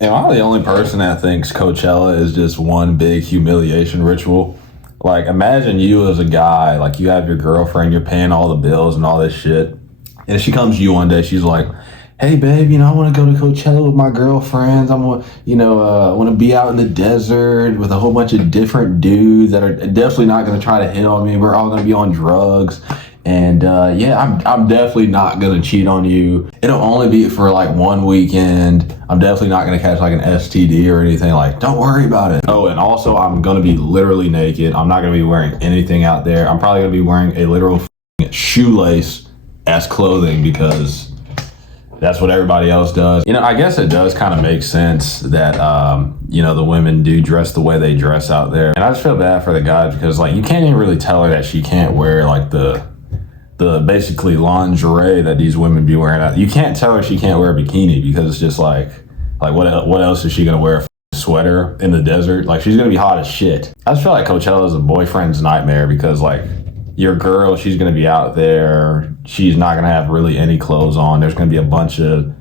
Am I the only person that thinks Coachella is just one big humiliation ritual? Like, imagine you as a guy, like you have your girlfriend, you're paying all the bills and all this shit. And she comes to you one day, she's like, "Hey, babe, I want to go to Coachella with my girlfriends. I want to be out in the desert with a whole bunch of different dudes that are definitely not going to try to hit on me. We're all going to be on drugs. And yeah, I'm definitely not going to cheat on you. It'll only be for like one weekend. I'm definitely not going to catch like an STD or anything. Like, don't worry about it. Oh, and also I'm going to be literally naked. I'm not going to be wearing anything out there. I'm probably going to be wearing a literal shoelace as clothing because that's what everybody else does. I guess it does kind of make sense that, the women do dress the way they dress out there. And I just feel bad for the guys because, like, you can't even really tell her that she can't wear, like, the basically lingerie that these women be wearing out. You can't tell her she can't wear a bikini because it's just like what else is she going to wear? A sweater in the desert? Like, she's going to be hot as shit. I just feel like Coachella is a boyfriend's nightmare because, like, your girl, she's going to be out there. She's not going to have really any clothes on. There's going to be a bunch of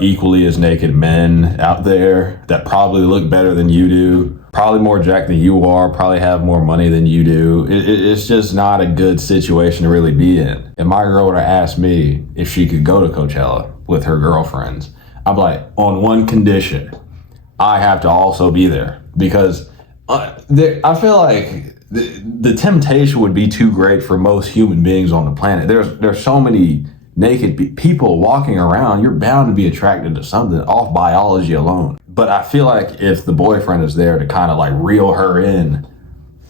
equally as naked men out there that probably look better than you do, probably more jacked than you are, probably have more money than you do. It's just not a good situation to really be in. If my girl would have asked me if she could go to Coachella with her girlfriends, I'm like, on one condition, I have to also be there because I feel like the temptation would be too great for most human beings on the planet. There's so many naked people walking around. You're bound to be attracted to something off biology alone. But I feel like if the boyfriend is there to kind of like reel her in,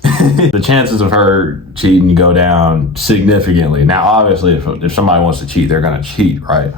the chances of her cheating go down significantly. Now, obviously, if somebody wants to cheat, they're gonna cheat, right?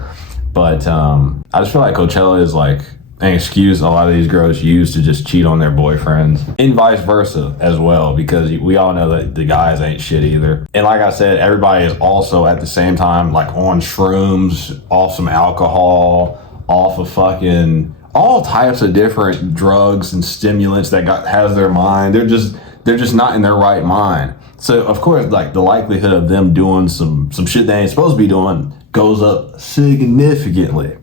But I just feel like Coachella is like an excuse a lot of these girls use to just cheat on their boyfriends, and vice versa as well, because we all know that the guys ain't shit either. And like I said, everybody is also at the same time like on shrooms, off some alcohol, off of fucking all types of different drugs and stimulants that has their mind. They're just not in their right mind. So of course, like the likelihood of them doing some shit they ain't supposed to be doing goes up significantly.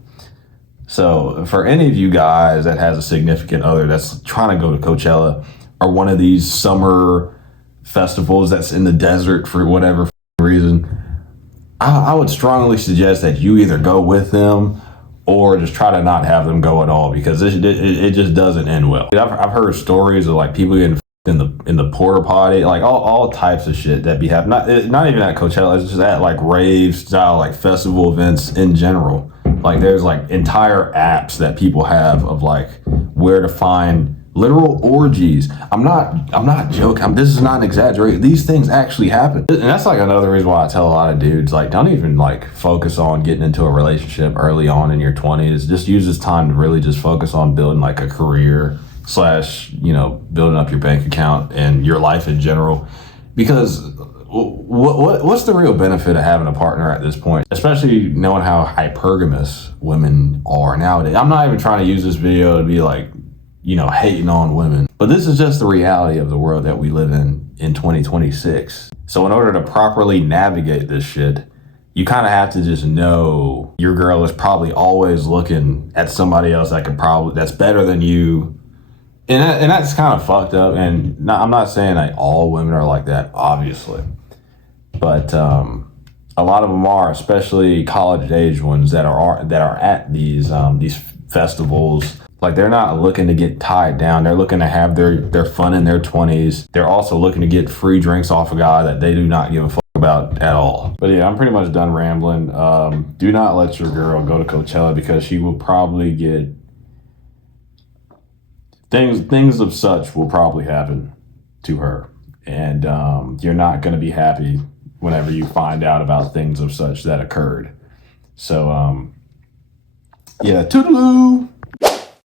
So for any of you guys that has a significant other that's trying to go to Coachella or one of these summer festivals that's in the desert for whatever reason, I would strongly suggest that you either go with them or just try to not have them go at all because it just doesn't end well. I've heard stories of like people getting in the porta potty, like all types of shit that be happening. Not even at Coachella, it's just at like rave style like festival events in general. Like there's like entire apps that people have of like where to find literal orgies. I'm not joking. This is not an exaggeration. These things actually happen. And that's like another reason why I tell a lot of dudes, like, don't even like focus on getting into a relationship early on in your 20s. Just use this time to really just focus on building like a career / building up your bank account and your life in general. Because what's the real benefit of having a partner at this point, especially knowing how hypergamous women are nowadays? I'm not even trying to use this video to be like, hating on women, but this is just the reality of the world that we live in 2026. So in order to properly navigate this shit, you kind of have to just know your girl is probably always looking at somebody else that's better than you. And that's kind of fucked up. And I'm not saying that all women are like that, obviously. But a lot of them are, especially college-age ones that are at these festivals. Like, they're not looking to get tied down. They're looking to have their fun in their 20s. They're also looking to get free drinks off a guy that they do not give a fuck about at all. But yeah, I'm pretty much done rambling. Do not let your girl go to Coachella because she will probably get things of such will probably happen to her. And you're not going to be happy whenever you find out about things of such that occurred. So, yeah, toodaloo.